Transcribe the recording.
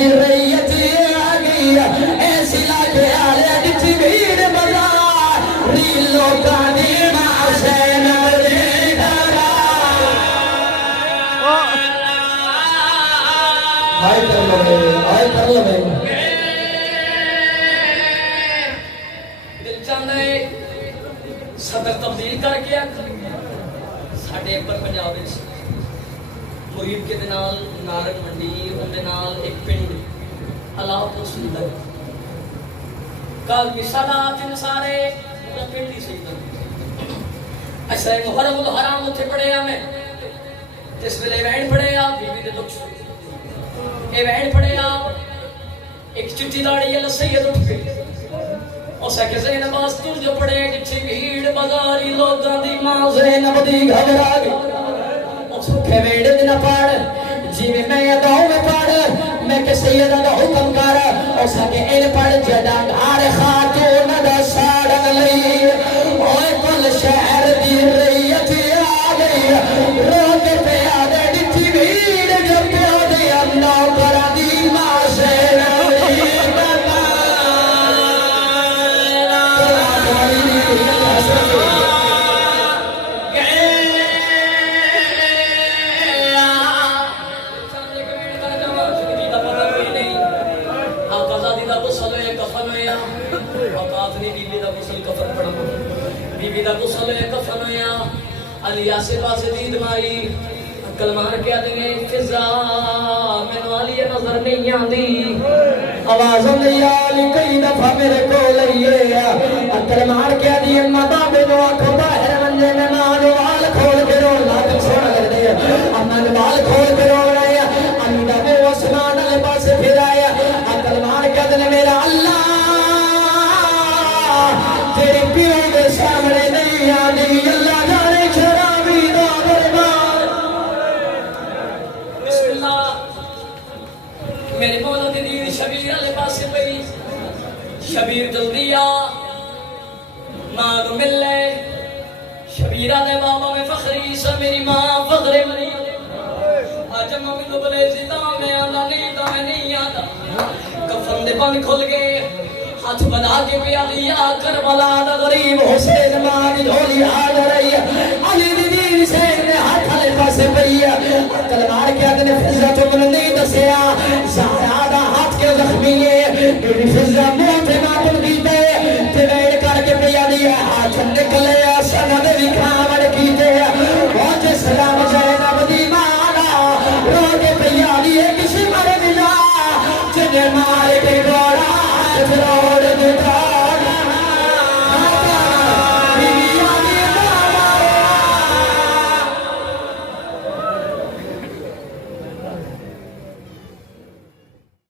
دی ریت آ گئی ایسی لاکھے آلے جتھی بھیڑ بازار ریلو کا دیما حسین دی دارا آئے کر لو دل چاہتا ہے صدر تبدیل کر کے ساڑھے پر پنجاب مرید کے دنال نارک منڈی ان دنال ایک پنڈ اللہ تو سندر کال کی صدات ان سارے پنڈی سیدن ایسا ہے محرم الحرام اتھے پڑے ہمیں جس ویلے وین پڑے آپ بیوی دے دکھ اے وین پڑے آپ ایک چٹی داڑی اللہ سید اٹھ گئی اور سکے زینب آستر جو پڑے جچھی بھیڑ بازاری لوگاں دی ماں زینب دی گھبرا گئی اور سکھے ویڑ دن پاڑ جی میں اداؤں میں پاڑ میں کہ سیدہ دا حکم کر اور سکے ان پڑ جڑا گھار خاتون دا ساڑن لئی اوے کل شہر دی ریت آ گئی روک پہ آدھے ڈٹھی بھیڑ جو پہ آدھے اللہ کرا دی ماں زینب دی علی آسے پاسے دید ماری عقل مار کے آدھیں فضا میں نوالی نظر نہیں آندی آوازوں دیا علی کئی دفعہ میرے کو لئیے عقل مار کے آدھیں مدہ بے دعا کو باہر منجے میں مانو وال کھول کے رو لاکھ سوڑا کر دیا امن وال کھول کے رو رہے علی دا بے وسمان علی پاسے پھر آیا عقل مار کے آدھیں میرا اللہ تیری پیوں دے سامنے نہیں آدھی اللہ جانے شرابی دا برباد بسم اللہ میرے مولا دی دید شبیر علی پاسے پئی شبیر جلدی آ ماں مل لے شبیر علی بابا میں فخری سا میری ماں فخر مری آج ممی دبلے زدہ میں آدھا نہیں آدھا کفن دے بند کھل گئے ہاتھ بنا کے پہ علی کربلا دا غریب حسین مانی دھولی آج رہی علی دین حسین نے ہاتھ علی پاسے پئی کلمار کے آدھنے فضا تو من نہیں دسیا زہرا دا ہاتھ کے زخمی ہے